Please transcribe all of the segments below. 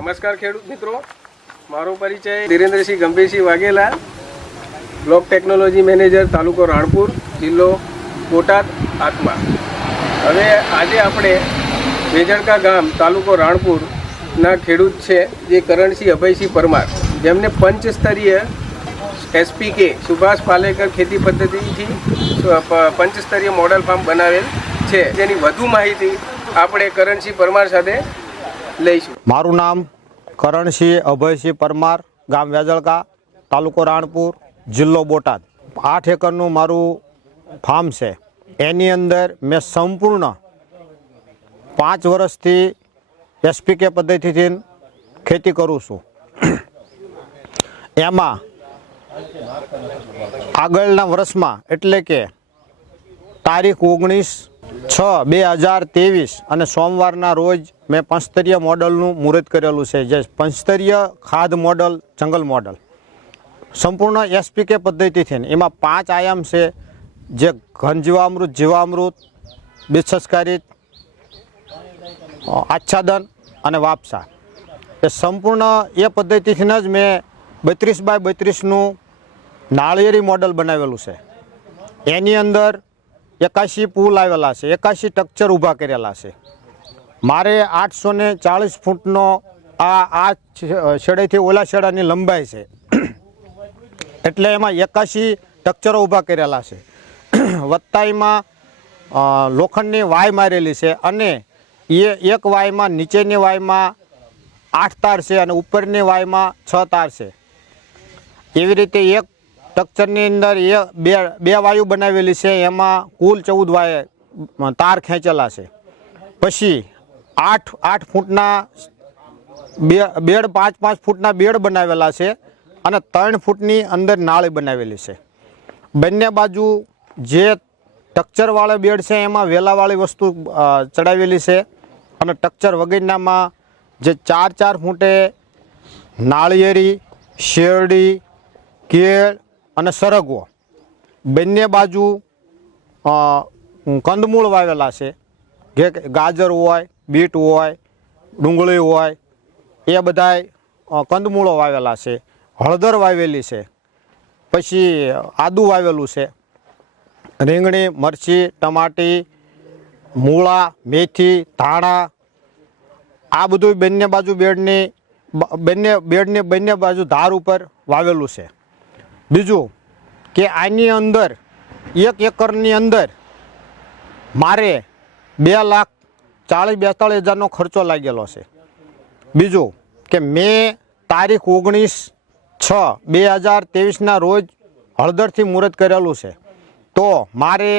નમસ્કાર ખેડૂત મિત્રો. મારો પરિચય Dhirendrasinh Gambhirsinh Vaghela block technology manager, તાલુકો રાણપુર, જિલ્લો બોટાદ આત્મા હવે આજે આપણે વેજણકા ગામ, તાલુકો રાણપુરના ખેડૂત છે, જે કરણસિંહ અભયસિંહ પરમાર. જેમને પંચસ્તરીય એસપીકે સુભાષ પાલેકર ખેતી પદ્ધતિથી પંચસ્તરીય મોડલ ફાર્મ બનાવેલ છે. જેની વધુ માહિતી આપણે કરણસિંહ પરમાર સાથે લઈશું. મારું નામ કરણસિંહ અભયસિંહ પરમાર, ગામ વ્યાજળકા તાલુકો રાણપુર, જિલ્લો બોટાદ. આઠ એકરનું મારું ફાર્મ છે. એની અંદર મેં સંપૂર્ણ પાંચ વર્ષથી એસપીકે પદ્ધતિથી ખેતી કરું છું. એમાં આગળના વર્ષમાં એટલે કે તારીખ ઓગણીસ છ બે હજાર ત્રેવીસ અને સોમવારના રોજ મેં પંચસ્તરીય મોડલનું મુહૂર્ત કરેલું છે, જે પંચસ્તરીય ખાદ મોડલ, જંગલ મોડલ. સંપૂર્ણ એસપીકે પદ્ધતિથી એમાં પાંચ આયામ છે, જે ઘન જીવામૃત જીવામૃત બીજસંસ્કારિત આચ્છાદન અને વાપસા. એ સંપૂર્ણ એ પદ્ધતિથી જ મેં બત્રીસ બાય બત્રીસનું નાળિયેરી મોડલ બનાવેલું છે. એની અંદર એકાશી પુલ આવેલા છે, એકાશી સ્ટ્રક્ચર ઊભા કરેલા છે. મારે આઠસો ને ચાળીસ ફૂટનો આ આ છેડેથી ઓલા છેડાની લંબાઈ છે. એટલે એમાં એકાશી ટક્ચરો ઊભા કરેલા છે. વત્તાઈમાં લોખંડની વાય મારેલી છે અને એ એક વાયમાં, નીચેની વાયમાં આઠ તાર છે અને ઉપરની વાયમાં છ તાર છે. એવી રીતે એક સ્ટ્રક્ચરની અંદર એ બે બે વાયુ બનાવેલી છે. એમાં કુલ ચૌદ વાય તાર ખેંચેલા છે. પછી આઠ આઠ ફૂટના બે, બેડ પાંચ પાંચ ફૂટના બેડ બનાવેલા છે અને ત્રણ ફૂટની અંદર નાળી બનાવેલી છે. બંને બાજુ જે ટક્ચરવાળા બેડ છે એમાં વેલાવાળી વસ્તુ ચડાવેલી છે અને ટક્ચર વગેરેનામાં જે ચાર ચાર ફૂટે નાળિયેરી, શેરડી, કેળ અને સરગવો. બંને બાજુ કંદમૂળ વાવેલા છે. જે ગાજર હોય બીટ હોય, ડુંગળી હોય, એ બધાય કંદમૂળો વાવેલા છે, હળદર વાવેલી છે, પછી આદુ વાવેલું છે. રીંગણી, મરચી, ટમાટી, મૂળા, મેથી, ધાણા, આ બધું બંને બાજુ બેડની બંને બેડની બંને બાજુ ધાર ઉપર વાવેલું છે. બીજું કે આની અંદર, એક એકરની અંદર મારે બે લાખ ચાળીસ બેતાળીસ હજારનો ખર્ચો લાગેલો છે. બીજું કે મેં તારીખ ઓગણીસ છ બે હજાર ત્રેવીસના રોજ હળદરથી મુહૂર્ત કરેલું છે. તો મારે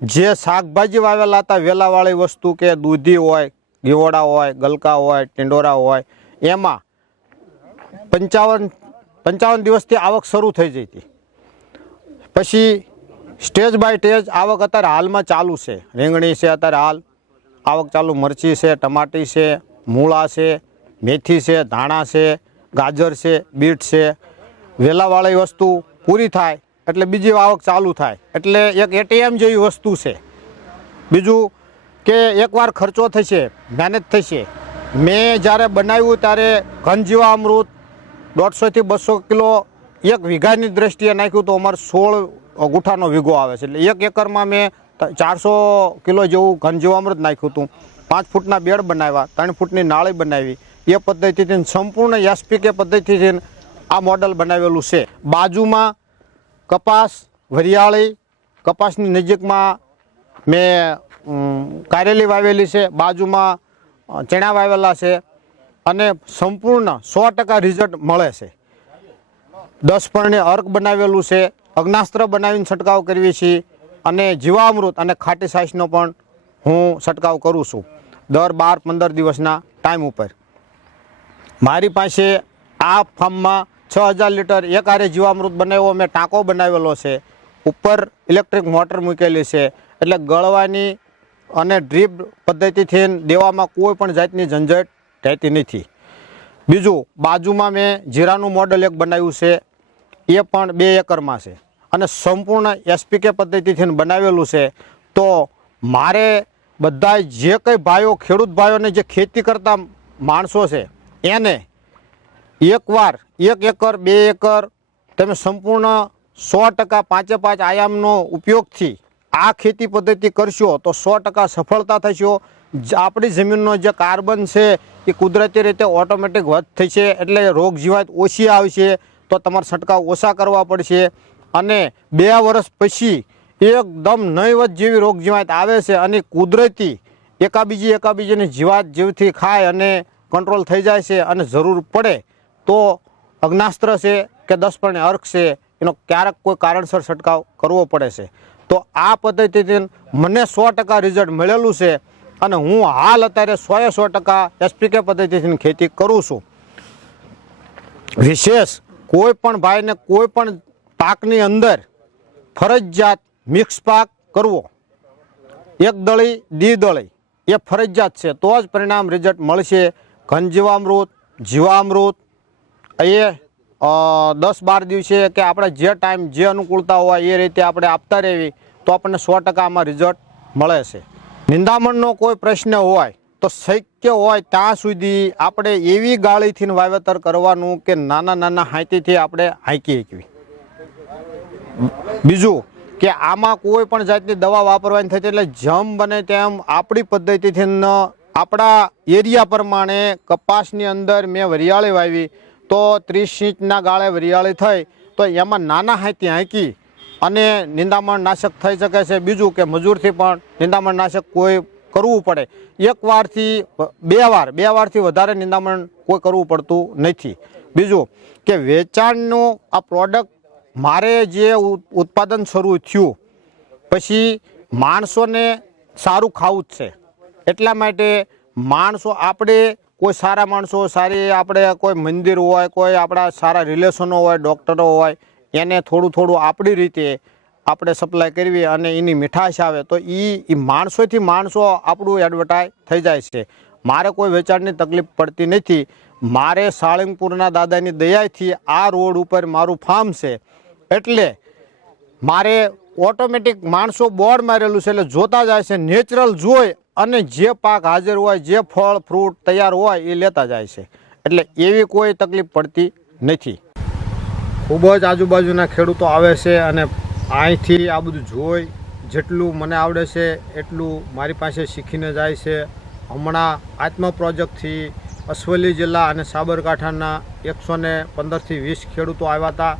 જે શાકભાજી વાવેલા હતા, વેલાવાળી વસ્તુ કે દૂધી હોય ગીવડા હોય, ગલકા હોય, ટીંડોરા હોય, એમાં પંચાવન પંચાવન દિવસથી આવક શરૂ થઈ જઈ હતી. પછી સ્ટેજ બાય સ્ટેજ આવક અત્યારે હાલમાં ચાલુ છે. રીંગણી છે અત્યારે હાલ. આવક ચાલુ મરચી છે, ટમાટી છે, મૂળા છે, મેથી છે, ધાણા છે, ગાજર છે, બીટ છે. વેલાવાળી વસ્તુ પૂરી થાય એટલે બીજી આવક ચાલુ થાય. એટલે એક એટીએમ જેવી વસ્તુ છે. બીજું કે એકવાર ખર્ચો થશે, મહેનત થશે. મેં જ્યારે બનાવ્યું ત્યારે ઘનજીવામૃત દોઢસોથી બસો કિલો એક વીઘાની દ્રષ્ટિએ નાખ્યું તો અમારે સોળ ગુઠાનો વીઘો આવે છે. એટલે એક એકરમાં મેં ચારસો કિલો જેવું ઘનજીવામૃત નાખ્યું હતું. પાંચ ફૂટના બેડ બનાવ્યા, ત્રણ ફૂટની નાળી બનાવી. એ પદ્ધતિથી સંપૂર્ણ એસપીકે પદ્ધતિથી આ મોડલ બનાવેલું છે. બાજુમાં કપાસ, વરિયાળી, કપાસની નજીકમાં મેં કારેલી વાવેલી છે. બાજુમાં ચણા વાવેલા છે અને સંપૂર્ણ સો ટકા રિઝલ્ટ મળે છે. દસ પરણે અર્ક બનાવેલું છે. અગ્નાસ્ત્ર બનાવીને છંટકાવ કરવી છીએ. અને જીવામૃત અને ખાટી સાઈસનો પણ હું છંટકાવ કરું છું દર બાર પંદર દિવસના ટાઈમ ઉપર. મારી પાસે આ ફાર્મમાં છ હજાર લીટર એક આરે જીવામૃત બનાવ્યો, મેં ટાંકો બનાવેલો છે, ઉપર ઇલેક્ટ્રિક મોટર મૂકેલી છે, એટલે ગળવાની અને ડ્રીપ પદ્ધતિથી દેવામાં કોઈ પણ જાતની ઝંઝટ રહેતી નથી. બીજું, બાજુમાં મેં જીરાનું મોડલ એક બનાવ્યું છે, એ પણ બે એકરમાં છે. અને સંપૂર્ણ એસપીકે પદ્ધતિથી બનાવેલું છે, તો મારે બધા જે કંઈ ભાઈઓ, ખેડૂત ભાઈઓને જે ખેતી કરતા માણસો છે, એને એકવાર, એક એકર, બે એકર, તમે સંપૂર્ણ સો ટકા પાંચે પાંચ આયામનો ઉપયોગથી આ ખેતી પદ્ધતિ કરશો, તો સો ટકા સફળતા થશો. આપણી જમીનનો જે કાર્બન છે, એ કુદરતી રીતે ઓટોમેટિક વધ થશે, એટલે રોગ જીવાત ઓછી આવશે, તો તમારે છંટકાવ ઓછા કરવા પડશે. અને બે વર્ષ પછી એકદમ નહીવત જેવી રોગ જીવાત આવે છે અને કુદરતી એકાબીજી એકાબીજીની જીવાત જીવથી ખાય અને કંટ્રોલ થઈ જાય છે અને જરૂર પડે તો અગ્નાસ્ત્ર છે કે દસપણે અર્ક છે, એનો ક્યારેક કોઈ કારણસર છંટકાવ કરવો પડે છે. તો આ પદ્ધતિથી મને સો ટકા રિઝલ્ટ મળેલું છે અને હું હાલ અત્યારે સોએ સો ટકા એસપીકે પદ્ધતિથી ખેતી કરું છું. વિશેષ કોઈ પણ ભાઈને કોઈ પણ પાકની અંદર ફરજિયાત મિક્સ પાક કરવો. એક દળી દી દળી, એ ફરજિયાત છે. તો જ પરિણામ રિઝલ્ટ મળશે. ઘન જીવામૃત. જીવામૃત એ દસ બાર દિવસે કે આપણે જે ટાઈમ જે અનુકૂળતા હોય એ રીતે આપણે આપતા રહેવી તો આપણને સો ટકામાં રિઝલ્ટ મળે છે. નિંદામણનો કોઈ પ્રશ્ન હોય, તો શક્ય હોય ત્યાં સુધી આપણે એવી ગાળીથી વાવેતર કરવાનું કે નાના નાના હાંતીથી આપણે હાંકી શકવી બીજું કે આમાં કોઈ પણ જાતની દવા વાપરવાની થતી એટલે જમ બને તેમ આપણી પદ્ધતિથી આપણા એરિયા પ્રમાણે કપાસની અંદર મેં વરિયાળી વાવી તો ત્રીસ ઇંચના ગાળે વરિયાળી થઈ તો એમાં નાના હાથી હાંકી અને નિંદામણ નાશક થઈ શકે છે. બીજું કે મજૂરથી પણ નિંદામણ નાશક કોઈ કરવું પડે. એક વારથી બે વાર, બે વારથી વધારે નિંદામણ કોઈ કરવું પડતું નથી. બીજું કે વેચાણનું આ પ્રોડક્ટ મારે જે ઉત્પાદન શરૂ થયું, પછી માણસોને સારું ખાવું જ છે. એટલા માટે માણસો આપણે, કોઈ સારા માણસો, સારી આપણે કોઈ મંદિર હોય, કોઈ આપણા સારા રિલેશનો હોય, ડૉક્ટરો હોય, એને થોડું થોડું આપણી રીતે આપણે સપ્લાય કરવી અને એની મીઠાશ આવે, તો એ માણસોથી માણસો આપણું એડવર્ટાઈઝ થઈ જાય છે. મારે કોઈ વેચાણની તકલીફ પડતી નથી. મારે સાળંગપુરના દાદાની દયાથી આ રોડ ઉપર મારું ફાર્મ છે. એટલે મારે ઓટોમેટિક માણસો બોર્ડ મારેલું છે એટલે જોતા જાય છે નેચરલ જોઈ અને જે પાક હાજર હોય, જે ફળ ફ્રૂટ તૈયાર હોય એ લેતા જાય છે. એટલે એવી કોઈ તકલીફ પડતી નથી. ખૂબ જ આજુબાજુના ખેડૂતો આવે છે અને અહીંથી આ બધું જોઈ જેટલું મને આવડે છે એટલું મારી પાસે શીખીને જાય છે. હમણાં આત્મા પ્રોજેક્ટથી અસવલી જિલ્લા અને સાબરકાંઠાના એકસો ને પંદરથી વીસ ખેડૂતો આવ્યા હતા.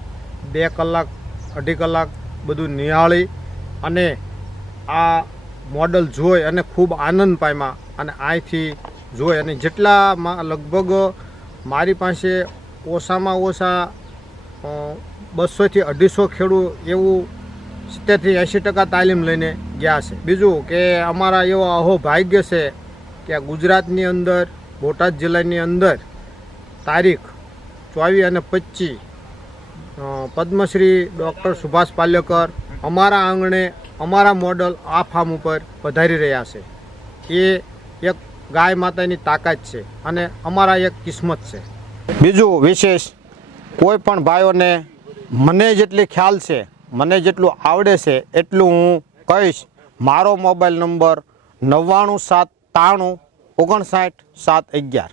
બે કલાક, અઢી કલાક બધું નિહાળી અને આ મોડલ જોઈ અને ખૂબ આનંદ પામ્યા અને અહીંથી જોઈ અને જેટલા લગભગ મારી પાસે ઓછામાં ઓછા બસોથી અઢીસો ખેડૂત એવું સિત્તેરથી એંશી ટકા તાલીમ લઈને ગયા છે. બીજું કે અમારા એવો અહો ભાગ્ય છે કે ગુજરાતની અંદર, બોટાદ જિલ્લાની અંદર તારીખ ચોવીસ અને પચીસ પદ્મશ્રી ડૉક્ટર સુભાષ પાલ્યકર અમારા આંગણે, અમારા મોડલ આ ફાર્મ ઉપર પધારી રહ્યા છે. એ એક ગાય માતાની તાકાત છે અને અમારા એક કિસ્મત છે. બીજું વિશેષ, કોઈ પણ ભાઈઓને મને જેટલી ખ્યાલ છે, મને જેટલું આવડે છે, એટલું હું કહીશ, મારો મોબાઈલ નંબર નવ્વાણું સાત ત્રાણું ઓગણસાઠ સાત અગિયાર.